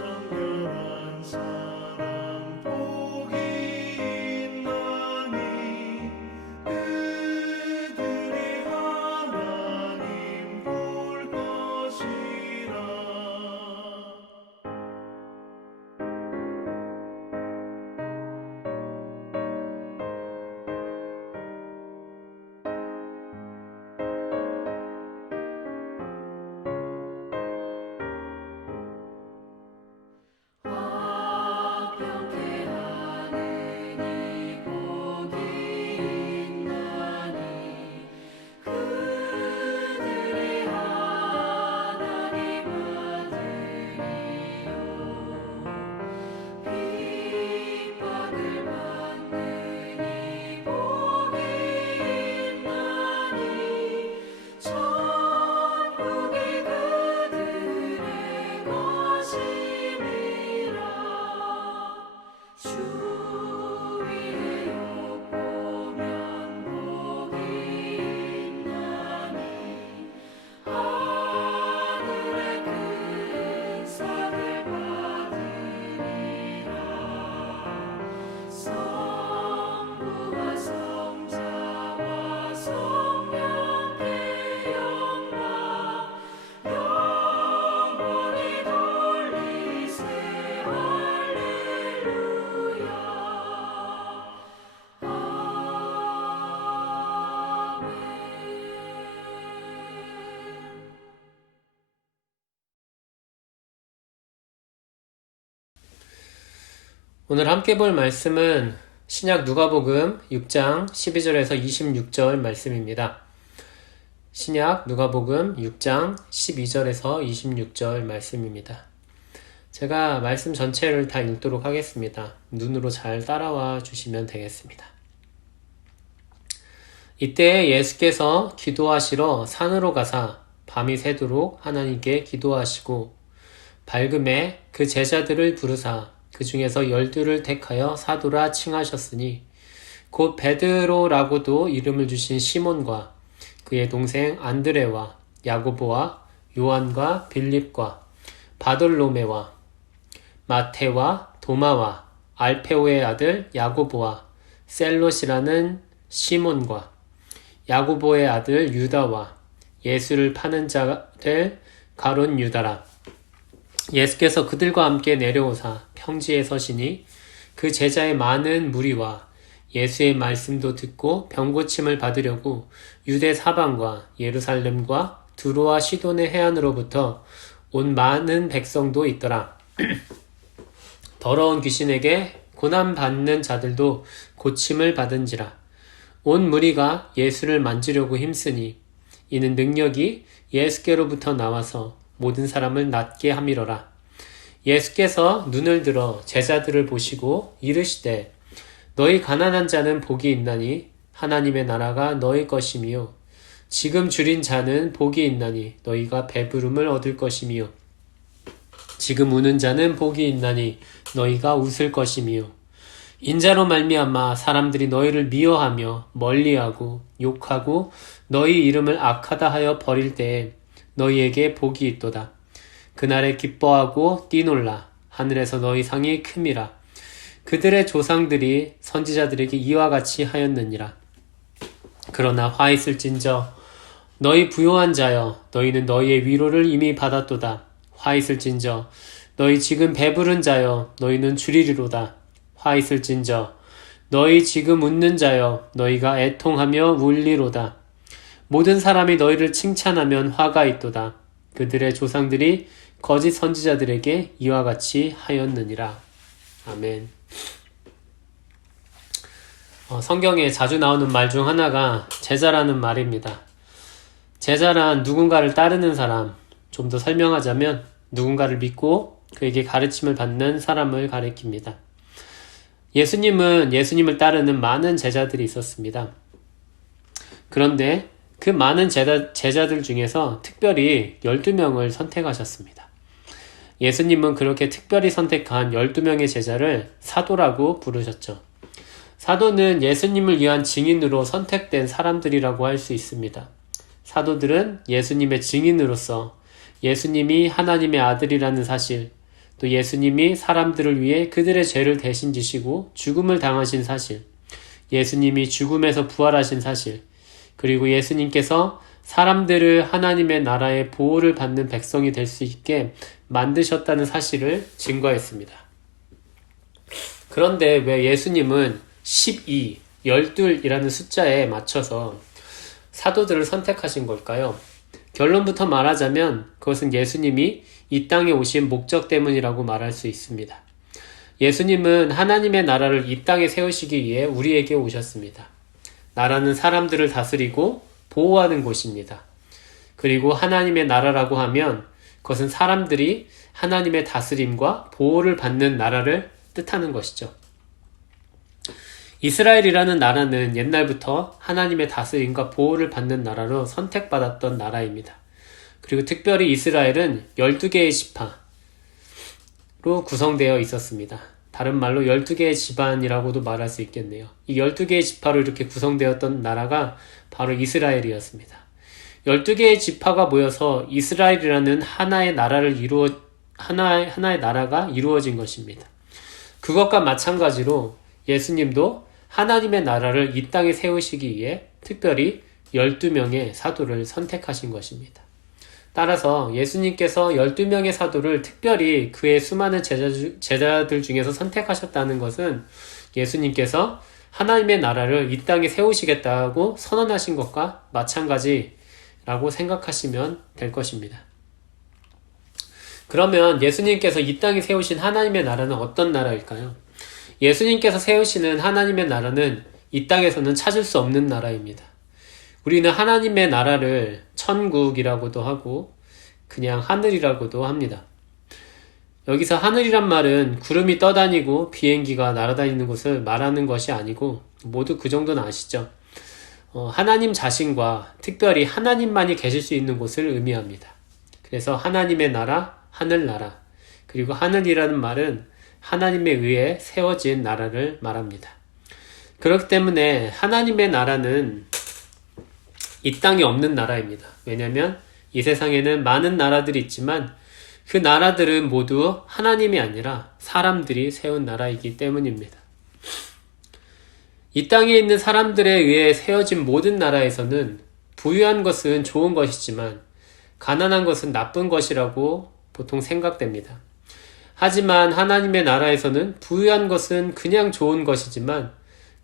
정결한 사람 복이 있나니 그들이 하나님 볼 것이라. 화평케 하느니 복이 있나니 그들이 하나님 아들이요. 핍박을 받느니 복이 있나니 천국이 그들의 것임이라. 주 위에 욕보면 복이 있나니 하늘의 큰 상을 받으리라. 성부와 성자와 성령께 영광 영원히 돌리세. 할렐루야. 아멘. 오늘 함께 볼 말씀은 신약 누가복음 6장 12절에서 26절 말씀입니다. 신약 누가복음 6장 12절에서 26절 말씀입니다. 제가 말씀 전체를 다 읽도록 하겠습니다. 눈으로 잘 따라와 주시면 되겠습니다. 이때 예수께서 기도하시러 산으로 가사 밤이 새도록 하나님께 기도하시고 밝음에 그 제자들을 부르사 그 중에서 12를 택하여 사도라 칭하셨으니 곧 베드로라고도 이름을 주신 시몬과 그의 동생 안드레와 야고보와 요한과 빌립과 바돌로메와 마테와 도마와 알페오의 아들 야고보와 셀롯이라는 시몬과 야고보의 아들 유다와 예수를 파는 자들 가룟 유다라. 예수께서 그들과 함께 내려오사 평지에 서시니 그 제자의 많은 무리와 예수의 말씀도 듣고 병고침을 받으려고 유대 사방과 예루살렘과 두로와 시돈의 해안으로부터 온 많은 백성도 있더라. 더러운 귀신에게 고난받는 자들도 고침을 받은지라. 온 무리가 예수를 만지려고 힘쓰니 이는 능력이 예수께로부터 나와서 모든 사람을 낫게 함이러라. 예수께서 눈을 들어 제자들을 보시고 이르시되 너희 가난한 자는 복이 있나니 하나님의 나라가 너희 것이미요. 지금 줄인 자는 복이 있나니 너희가 배부름을 얻을 것이미요. 지금 우는 자는 복이 있나니 너희가 웃을 것이미요. 인자로 말미암아 사람들이 너희를 미워하며 멀리하고 욕하고 너희 이름을 악하다 하여 버릴 때에 너희에게 복이 있도다. 그날에 기뻐하고 뛰놀라. 하늘에서 너희 상이 큼이라. 그들의 조상들이 선지자들에게 이와 같이 하였느니라. 그러나 화 있을진저 너희 부요한 자여 너희는 너희의 위로를 이미 받았도다. 화 있을진저 너희 지금 배부른 자여 너희는 주리리로다. 화 있을진저 너희 지금 웃는 자여 너희가 애통하며 울리로다. 모든 사람이 너희를 칭찬하면 화가 있도다. 그들의 조상들이 거짓 선지자들에게 이와 같이 하였느니라. 아멘. 성경에 자주 나오는 말 중 하나가 제자라는 말입니다. 제자란 누군가를 따르는 사람, 좀 더 설명하자면 누군가를 믿고 그에게 가르침을 받는 사람을 가리킵니다. 예수님은 예수님을 따르는 많은 제자들이 있었습니다. 그런데 그 많은 제자들 중에서 특별히 12명을 선택하셨습니다. 예수님은 그렇게 특별히 선택한 12명의 제자를 사도라고 부르셨죠. 사도는 예수님을 위한 증인으로 선택된 사람들이라고 할 수 있습니다. 사도들은 예수님의 증인으로서 예수님이 하나님의 아들이라는 사실, 또 예수님이 사람들을 위해 그들의 죄를 대신 지시고 죽음을 당하신 사실, 예수님이 죽음에서 부활하신 사실, 그리고 예수님께서 사람들을 하나님의 나라의 보호를 받는 백성이 될 수 있게 만드셨다는 사실을 증거했습니다. 그런데 왜 예수님은 12, 12이라는 숫자에 맞춰서 사도들을 선택하신 걸까요? 결론부터 말하자면 그것은 예수님이 이 땅에 오신 목적 때문이라고 말할 수 있습니다. 예수님은 하나님의 나라를 이 땅에 세우시기 위해 우리에게 오셨습니다. 나라는 사람들을 다스리고 보호하는 곳입니다. 그리고 하나님의 나라라고 하면 그것은 사람들이 하나님의 다스림과 보호를 받는 나라를 뜻하는 것이죠. 이스라엘이라는 나라는 옛날부터 하나님의 다스림과 보호를 받는 나라로 선택받았던 나라입니다. 그리고 특별히 이스라엘은 12개의 지파로 구성되어 있었습니다. 다른 말로 12개의 집안이라고도 말할 수 있겠네요. 이 12개의 지파로 이렇게 구성되었던 나라가 바로 이스라엘이었습니다. 12개의 지파가 모여서 이스라엘이라는 하나의 나라가 이루어진 것입니다. 그것과 마찬가지로 예수님도 하나님의 나라를 이 땅에 세우시기 위해 특별히 12명의 사도를 선택하신 것입니다. 따라서 예수님께서 12명의 사도를 특별히 그의 수많은 제자들 중에서 선택하셨다는 것은 예수님께서 하나님의 나라를 이 땅에 세우시겠다고 선언하신 것과 마찬가지라고 생각하시면 될 것입니다. 그러면 예수님께서 이 땅에 세우신 하나님의 나라는 어떤 나라일까요? 예수님께서 세우시는 하나님의 나라는 이 땅에서는 찾을 수 없는 나라입니다. 우리는 하나님의 나라를 천국이라고도 하고 그냥 하늘이라고도 합니다. 여기서 하늘이란 말은 구름이 떠다니고 비행기가 날아다니는 곳을 말하는 것이 아니고 모두 그 정도는 아시죠? 하나님 자신과 특별히 하나님만이 계실 수 있는 곳을 의미합니다. 그래서 하나님의 나라, 하늘나라, 그리고 하늘이라는 말은 하나님에 의해 세워진 나라를 말합니다. 그렇기 때문에 하나님의 나라는 이 땅에 없는 나라입니다. 왜냐하면 이 세상에는 많은 나라들이 있지만 그 나라들은 모두 하나님이 아니라 사람들이 세운 나라이기 때문입니다. 이 땅에 있는 사람들에 의해 세워진 모든 나라에서는 부유한 것은 좋은 것이지만 가난한 것은 나쁜 것이라고 보통 생각됩니다. 하지만 하나님의 나라에서는 부유한 것은 그냥 좋은 것이지만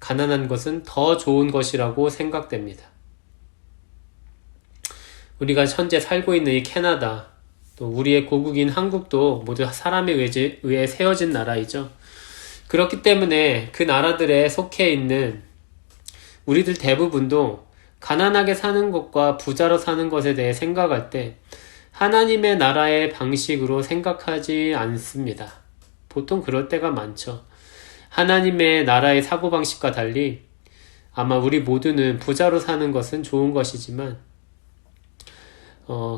가난한 것은 더 좋은 것이라고 생각됩니다. 우리가 현재 살고 있는 이 캐나다, 또 우리의 고국인 한국도 모두 사람에 의해 세워진 나라이죠. 그렇기 때문에 그 나라들에 속해 있는 우리들 대부분도 가난하게 사는 것과 부자로 사는 것에 대해 생각할 때 하나님의 나라의 방식으로 생각하지 않습니다. 보통 그럴 때가 많죠. 하나님의 나라의 사고방식과 달리 아마 우리 모두는 부자로 사는 것은 좋은 것이지만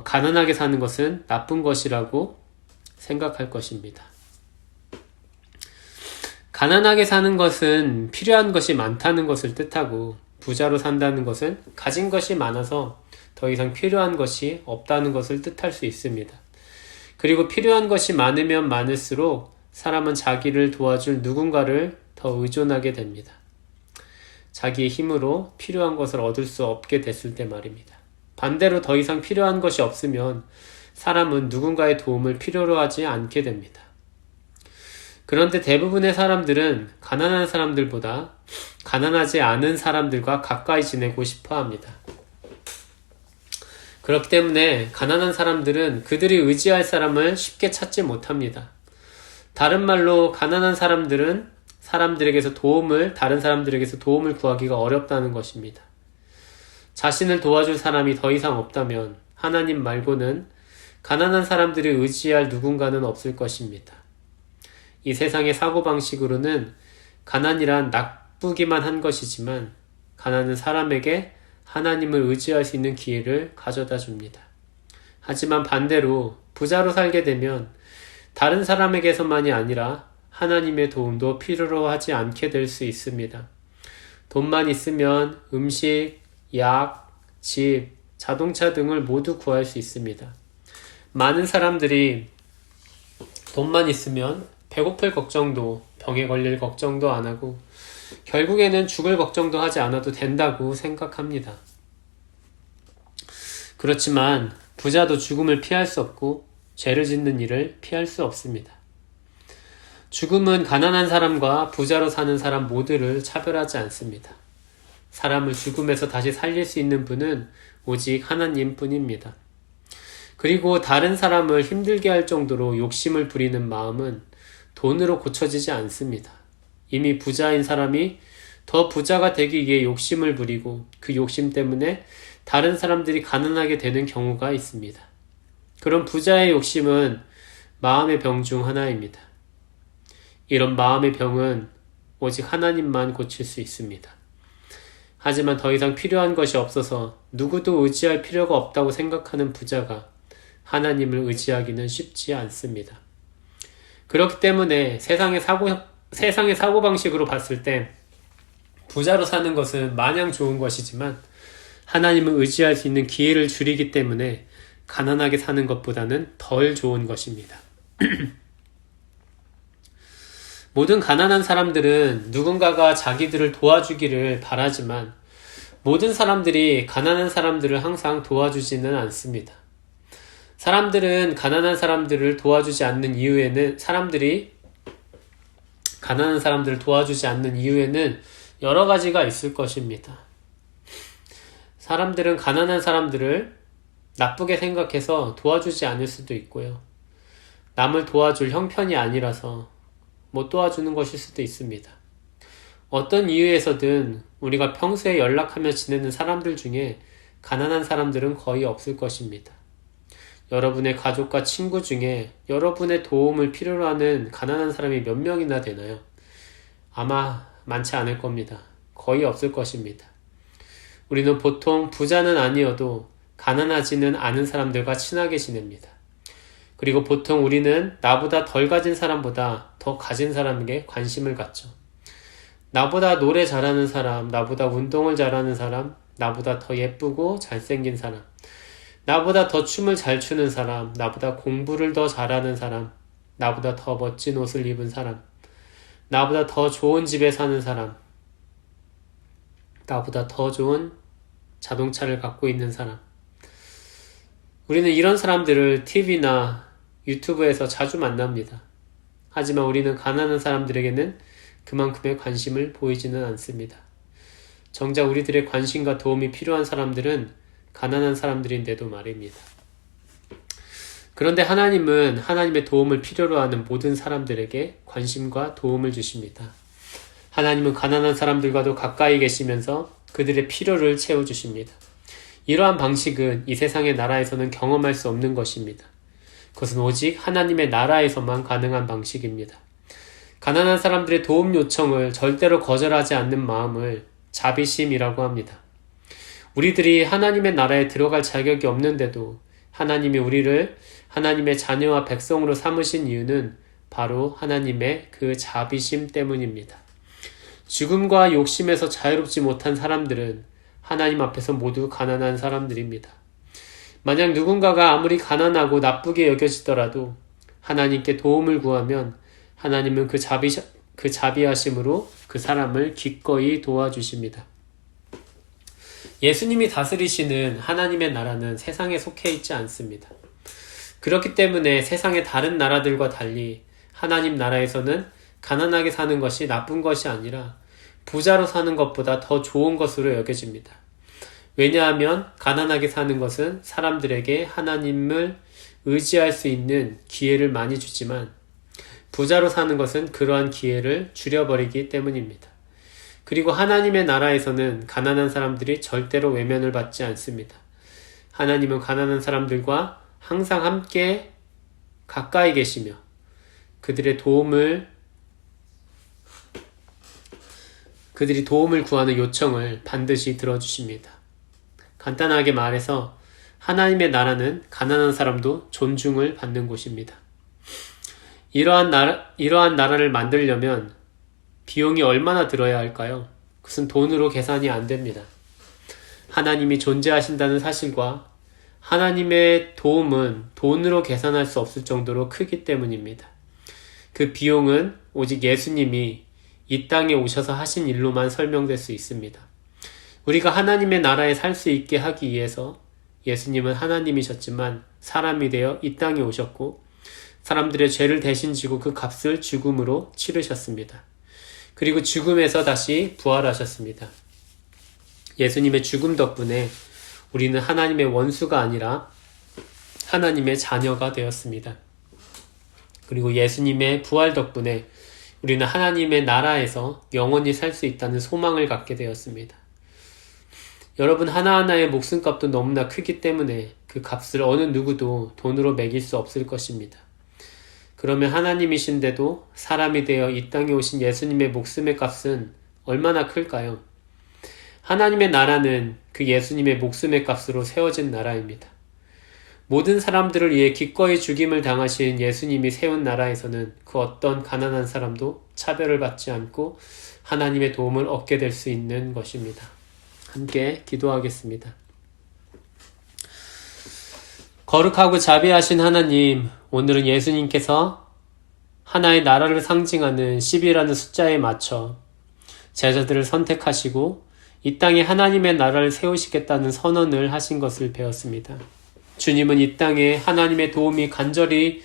가난하게 사는 것은 나쁜 것이라고 생각할 것입니다. 가난하게 사는 것은 필요한 것이 많다는 것을 뜻하고 부자로 산다는 것은 가진 것이 많아서 더 이상 필요한 것이 없다는 것을 뜻할 수 있습니다. 그리고 필요한 것이 많으면 많을수록 사람은 자기를 도와줄 누군가를 더 의존하게 됩니다. 자기의 힘으로 필요한 것을 얻을 수 없게 됐을 때 말입니다. 반대로 더 이상 필요한 것이 없으면 사람은 누군가의 도움을 필요로 하지 않게 됩니다. 그런데 대부분의 사람들은 가난한 사람들보다 가난하지 않은 사람들과 가까이 지내고 싶어 합니다. 그렇기 때문에 가난한 사람들은 그들이 의지할 사람을 쉽게 찾지 못합니다. 다른 말로 가난한 사람들은 다른 사람들에게서 도움을 구하기가 어렵다는 것입니다. 자신을 도와줄 사람이 더 이상 없다면 하나님 말고는 가난한 사람들이 의지할 누군가는 없을 것입니다. 이 세상의 사고방식으로는 가난이란 나쁘기만 한 것이지만 가난은 사람에게 하나님을 의지할 수 있는 기회를 가져다 줍니다. 하지만 반대로 부자로 살게 되면 다른 사람에게서만이 아니라 하나님의 도움도 필요로 하지 않게 될 수 있습니다. 돈만 있으면 음식, 약, 집, 자동차 등을 모두 구할 수 있습니다. 많은 사람들이 돈만 있으면 배고플 걱정도 병에 걸릴 걱정도 안 하고 결국에는 죽을 걱정도 하지 않아도 된다고 생각합니다. 그렇지만 부자도 죽음을 피할 수 없고 죄를 짓는 일을 피할 수 없습니다. 죽음은 가난한 사람과 부자로 사는 사람 모두를 차별하지 않습니다. 사람을 죽음에서 다시 살릴 수 있는 분은 오직 하나님 뿐입니다. 그리고 다른 사람을 힘들게 할 정도로 욕심을 부리는 마음은 돈으로 고쳐지지 않습니다. 이미 부자인 사람이 더 부자가 되기 위해 욕심을 부리고 그 욕심 때문에 다른 사람들이 가난하게 되는 경우가 있습니다. 그런 부자의 욕심은 마음의 병 중 하나입니다. 이런 마음의 병은 오직 하나님만 고칠 수 있습니다. 하지만 더 이상 필요한 것이 없어서 누구도 의지할 필요가 없다고 생각하는 부자가 하나님을 의지하기는 쉽지 않습니다. 그렇기 때문에 세상의 사고방식으로 봤을 때 부자로 사는 것은 마냥 좋은 것이지만 하나님을 의지할 수 있는 기회를 줄이기 때문에 가난하게 사는 것보다는 덜 좋은 것입니다. 모든 가난한 사람들은 누군가가 자기들을 도와주기를 바라지만 모든 사람들이 가난한 사람들을 항상 도와주지는 않습니다. 사람들은 가난한 사람들을 도와주지 않는 이유에는 가난한 사람들을 도와주지 않는 이유에는 여러 가지가 있을 것입니다. 사람들은 가난한 사람들을 나쁘게 생각해서 도와주지 않을 수도 있고요. 남을 도와줄 형편이 아니라서 못 도와주는 것일 수도 있습니다. 어떤 이유에서든 우리가 평소에 연락하며 지내는 사람들 중에 가난한 사람들은 거의 없을 것입니다. 여러분의 가족과 친구 중에 여러분의 도움을 필요로 하는 가난한 사람이 몇 명이나 되나요? 아마 많지 않을 겁니다. 거의 없을 것입니다. 우리는 보통 부자는 아니어도 가난하지는 않은 사람들과 친하게 지냅니다. 그리고 보통 우리는 나보다 덜 가진 사람보다 더 가진 사람에게 관심을 갖죠. 나보다 노래 잘하는 사람, 나보다 운동을 잘하는 사람, 나보다 더 예쁘고 잘생긴 사람, 나보다 더 춤을 잘 추는 사람, 나보다 공부를 더 잘하는 사람, 나보다 더 멋진 옷을 입은 사람, 나보다 더 좋은 집에 사는 사람, 나보다 더 좋은 자동차를 갖고 있는 사람. 우리는 이런 사람들을 TV나 유튜브에서 자주 만납니다. 하지만 우리는 가난한 사람들에게는 그만큼의 관심을 보이지는 않습니다. 정작 우리들의 관심과 도움이 필요한 사람들은 가난한 사람들인데도 말입니다. 그런데 하나님은 하나님의 도움을 필요로 하는 모든 사람들에게 관심과 도움을 주십니다. 하나님은 가난한 사람들과도 가까이 계시면서 그들의 필요를 채워주십니다. 이러한 방식은 이 세상의 나라에서는 경험할 수 없는 것입니다. 그것은 오직 하나님의 나라에서만 가능한 방식입니다. 가난한 사람들의 도움 요청을 절대로 거절하지 않는 마음을 자비심이라고 합니다. 우리들이 하나님의 나라에 들어갈 자격이 없는데도 하나님이 우리를 하나님의 자녀와 백성으로 삼으신 이유는 바로 하나님의 그 자비심 때문입니다. 죽음과 욕심에서 자유롭지 못한 사람들은 하나님 앞에서 모두 가난한 사람들입니다. 만약 누군가가 아무리 가난하고 나쁘게 여겨지더라도 하나님께 도움을 구하면 하나님은 그 자비하심으로 그 사람을 기꺼이 도와주십니다. 예수님이 다스리시는 하나님의 나라는 세상에 속해 있지 않습니다. 그렇기 때문에 세상의 다른 나라들과 달리 하나님 나라에서는 가난하게 사는 것이 나쁜 것이 아니라 부자로 사는 것보다 더 좋은 것으로 여겨집니다. 왜냐하면 가난하게 사는 것은 사람들에게 하나님을 의지할 수 있는 기회를 많이 주지만 부자로 사는 것은 그러한 기회를 줄여버리기 때문입니다. 그리고 하나님의 나라에서는 가난한 사람들이 절대로 외면을 받지 않습니다. 하나님은 가난한 사람들과 항상 함께 가까이 계시며 그들이 도움을 구하는 요청을 반드시 들어주십니다. 간단하게 말해서 하나님의 나라는 가난한 사람도 존중을 받는 곳입니다. 이러한 나라를 만들려면 비용이 얼마나 들어야 할까요? 그것은 돈으로 계산이 안 됩니다. 하나님이 존재하신다는 사실과 하나님의 도움은 돈으로 계산할 수 없을 정도로 크기 때문입니다. 그 비용은 오직 예수님이 이 땅에 오셔서 하신 일로만 설명될 수 있습니다. 우리가 하나님의 나라에 살 수 있게 하기 위해서 예수님은 하나님이셨지만 사람이 되어 이 땅에 오셨고 사람들의 죄를 대신 지고 그 값을 죽음으로 치르셨습니다. 그리고 죽음에서 다시 부활하셨습니다. 예수님의 죽음 덕분에 우리는 하나님의 원수가 아니라 하나님의 자녀가 되었습니다. 그리고 예수님의 부활 덕분에 우리는 하나님의 나라에서 영원히 살 수 있다는 소망을 갖게 되었습니다. 여러분, 하나하나의 목숨값도 너무나 크기 때문에 그 값을 어느 누구도 돈으로 매길 수 없을 것입니다. 그러면 하나님이신데도 사람이 되어 이 땅에 오신 예수님의 목숨의 값은 얼마나 클까요? 하나님의 나라는 그 예수님의 목숨의 값으로 세워진 나라입니다. 모든 사람들을 위해 기꺼이 죽임을 당하신 예수님이 세운 나라에서는 그 어떤 가난한 사람도 차별을 받지 않고 하나님의 도움을 얻게 될 수 있는 것입니다. 함께 기도하겠습니다. 거룩하고 자비하신 하나님, 오늘은 예수님께서 하나의 나라를 상징하는 10이라는 숫자에 맞춰 제자들을 선택하시고 이 땅에 하나님의 나라를 세우시겠다는 선언을 하신 것을 배웠습니다. 주님은 이 땅에 하나님의 도움이 간절히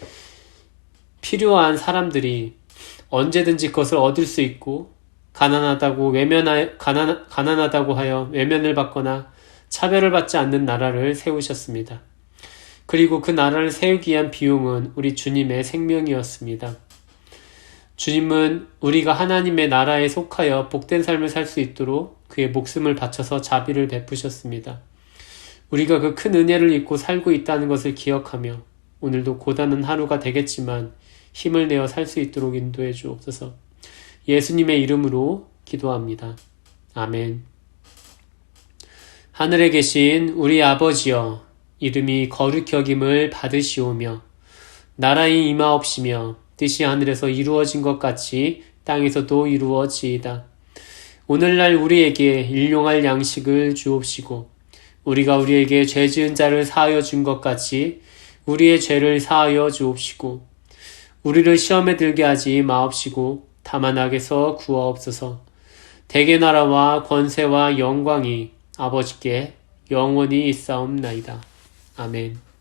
필요한 사람들이 언제든지 그것을 얻을 수 있고 가난하다고 하여 외면을 받거나 차별을 받지 않는 나라를 세우셨습니다. 그리고 그 나라를 세우기 위한 비용은 우리 주님의 생명이었습니다. 주님은 우리가 하나님의 나라에 속하여 복된 삶을 살 수 있도록 그의 목숨을 바쳐서 자비를 베푸셨습니다. 우리가 그 큰 은혜를 잊고 살고 있다는 것을 기억하며 오늘도 고단한 하루가 되겠지만 힘을 내어 살 수 있도록 인도해 주옵소서. 예수님의 이름으로 기도합니다. 아멘. 하늘에 계신 우리 아버지여, 이름이 거룩히 여김을 받으시오며 나라의 임하옵시며 뜻이 하늘에서 이루어진 것 같이 땅에서도 이루어지이다. 오늘날 우리에게 일용할 양식을 주옵시고 우리가 우리에게 죄 지은 자를 사하여 준 것 같이 우리의 죄를 사하여 주옵시고 우리를 시험에 들게 하지 마옵시고 다만 악에서 구하옵소서. 대개 나라와 권세와 영광이 아버지께 영원히 있사옵나이다. 아멘.